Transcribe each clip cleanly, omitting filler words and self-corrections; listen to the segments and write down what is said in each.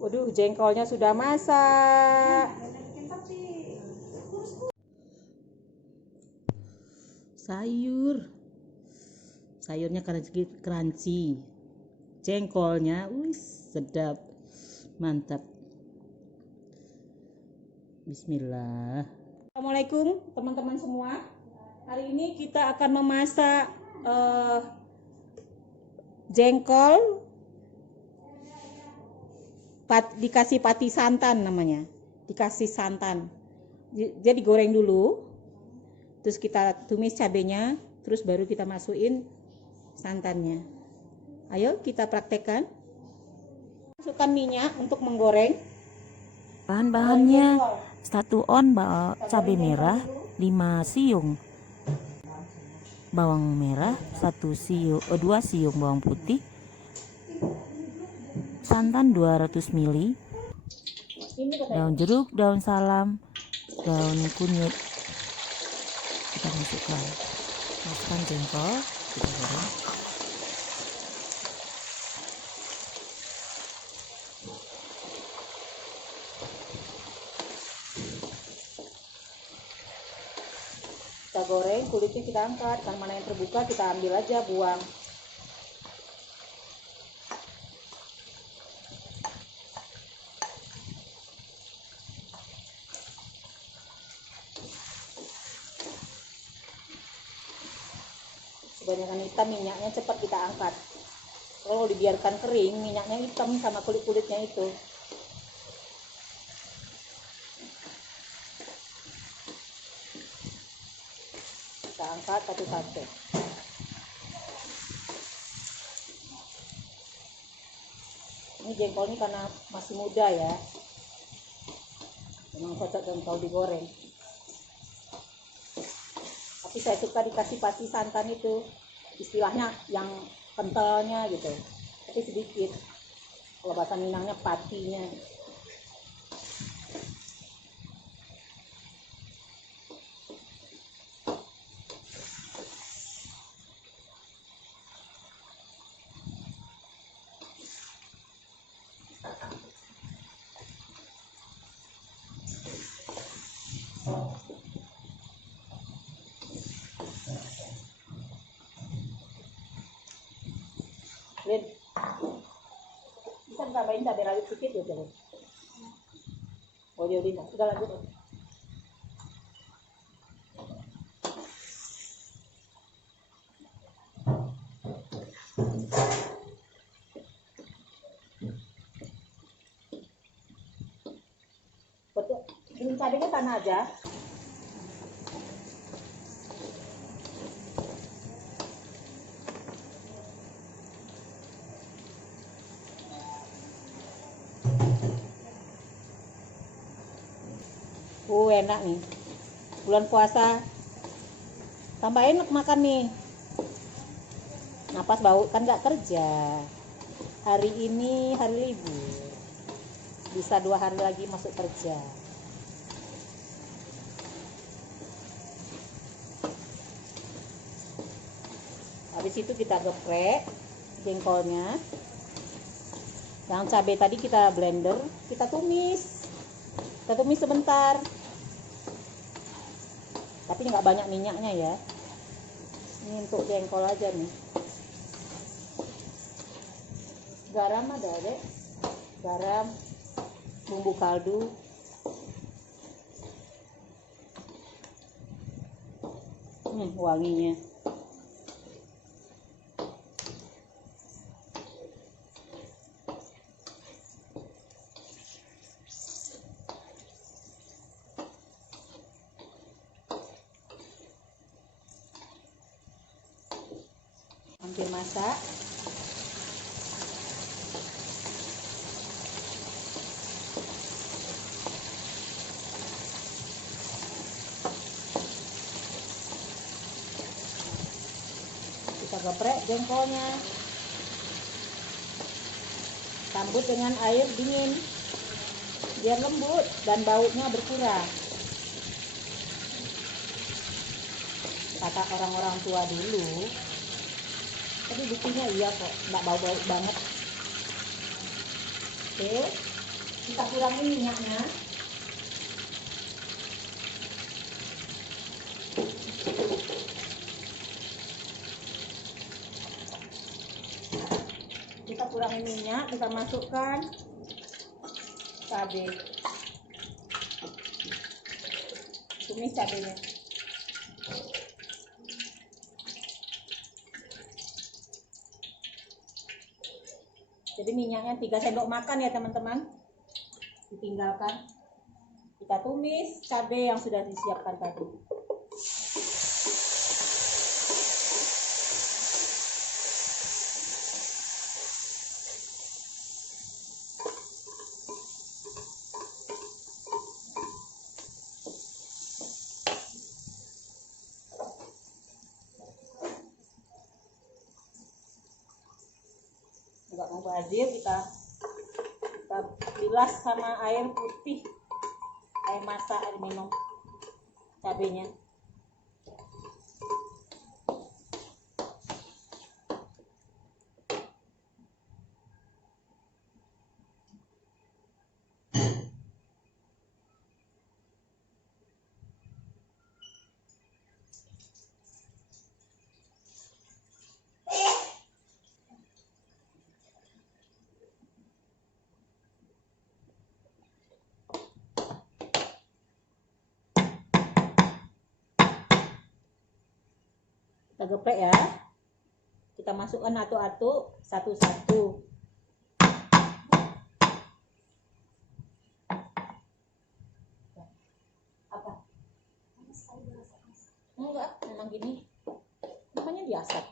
Waduh, jengkolnya sudah masak. Sayurnya crunchy. Jengkolnya, sedap, mantap. Bismillah. Assalamualaikum teman-teman semua. Hari ini kita akan memasak jengkol dikasih pati santan namanya. Dikasih santan. Jadi goreng dulu. Terus kita tumis cabenya, terus baru kita masukin santannya. Ayo kita praktekkan. Masukkan minyak untuk menggoreng. Bahan-bahannya 1 on cabai merah, 5 siung bawang merah, 2 siung bawang putih, santan 200 ml, daun jeruk, daun salam, daun kunyit. Kita masukkan jengkol, kita goreng. Kita goreng, kulitnya kita angkat, kan mana yang terbuka kita ambil aja, buang. Kebanyakan hitam, minyaknya cepat kita angkat. Kalau dibiarkan kering, minyaknya hitam sama kulit-kulitnya itu. Kita angkat satu-satu. Ini jengkol ini karena masih muda ya, memang cocok jengkol digoreng. Tapi saya suka dikasih pati santan itu, istilahnya yang kentalnya gitu, tapi sedikit. Kalau bahasa Minangnya patinya. Lid, bisa tambahin cabai rawit sedikit ya, Lid? Oh, jadi udah lanjut. Betul, ini cabainya sana aja. Enak nih, bulan puasa tambah enak makan nih. Napas bau kan nggak kerja, hari ini hari libur, bisa 2 hari lagi masuk kerja. Habis itu kita geprek jengkolnya, yang cabai tadi kita blender, kita tumis sebentar. Tapi nggak banyak minyaknya ya, ini untuk jengkol aja nih. Garam ada deh, garam, bumbu kaldu, wanginya. Hampir masak. Kita geprek jengkolnya, sambut dengan air dingin biar lembut dan baunya berkurang. Kata orang-orang tua dulu, tapi buktinya iya kok, nggak bau-bau banget. Oke, Kita kurangi minyaknya. Kita kurangi minyak, kita masukkan cabai. Tumis cabenya. Jadi minyaknya 3 sendok makan ya teman-teman. Ditinggalkan. Kita tumis cabai yang sudah disiapkan tadi. Enggak mau bazir, kita bilas sama air putih, air masak, air minum cabenya. Kita geprek ya. Kita masukkan atuk-atuk satu-satu. Apa? Enggak, memang gini. Namanya diasap.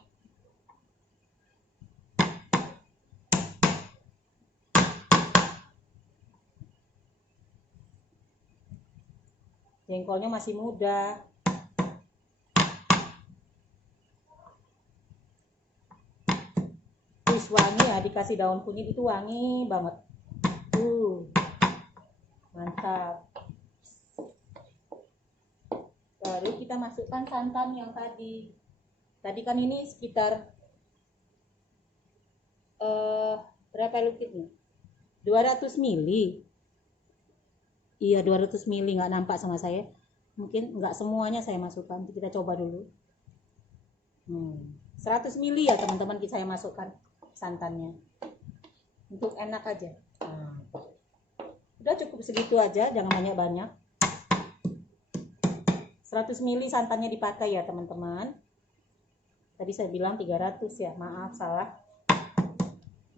Jengkolnya masih muda. Wangi ya, dikasih daun kunyit itu wangi banget. Mantap. Baru kita masukkan santan yang tadi. Tadi kan ini sekitar berapa lukitnya? 200 ml. Iya, 200 ml, nggak nampak sama saya. Mungkin nggak semuanya saya masukkan. Kita coba dulu. 100 ml ya teman-teman, saya masukkan santannya untuk enak aja. Udah cukup segitu aja, jangan banyak-banyak. 100 ml santannya dipakai ya teman-teman. Tadi saya bilang 300 ya, maaf salah.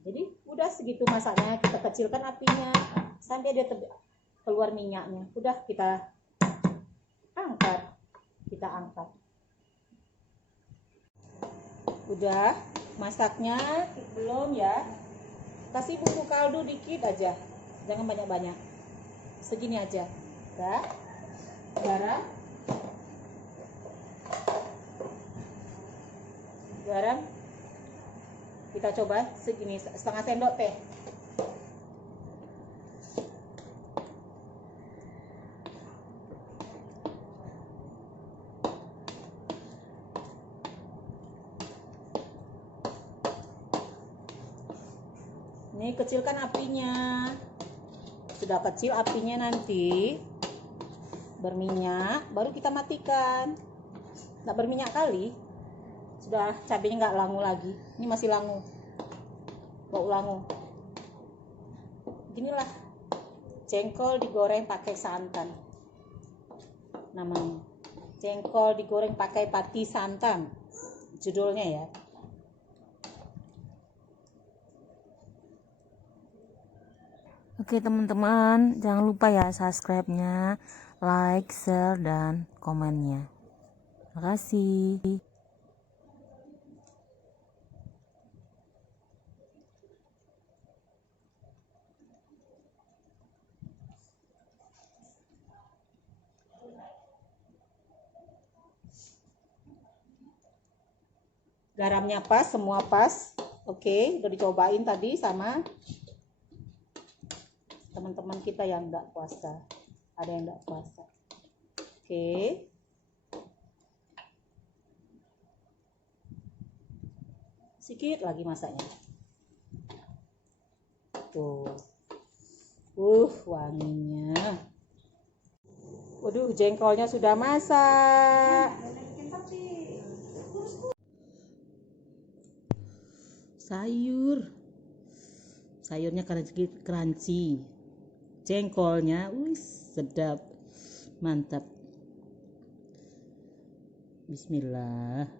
Jadi udah segitu masaknya, kita kecilkan apinya sampai dia keluar minyaknya. Udah kita angkat. Udah masaknya belum ya, kasih bumbu kaldu dikit aja, jangan banyak-banyak, segini aja. Udah, garam kita coba segini, setengah sendok teh. Ini kecilkan apinya. Sudah kecil apinya, nanti berminyak, baru kita matikan. Nggak berminyak kali, sudah cabenya nggak langu lagi. Ini masih langu, bau langu. Beginilah jengkol digoreng pakai santan. Namanya jengkol digoreng pakai pati santan, judulnya ya. Oke teman-teman, jangan lupa ya subscribe-nya, like, share, dan komennya. Terima kasih. Garamnya pas, semua pas. Oke, udah dicobain tadi sama teman-teman kita yang enggak puasa. Ada yang enggak puasa. Oke. Sedikit lagi masaknya. Tuh. wanginya. Waduh, jengkolnya sudah masak. Sayurnya crunchy. Jengkolnya, sedap, mantap. Bismillah.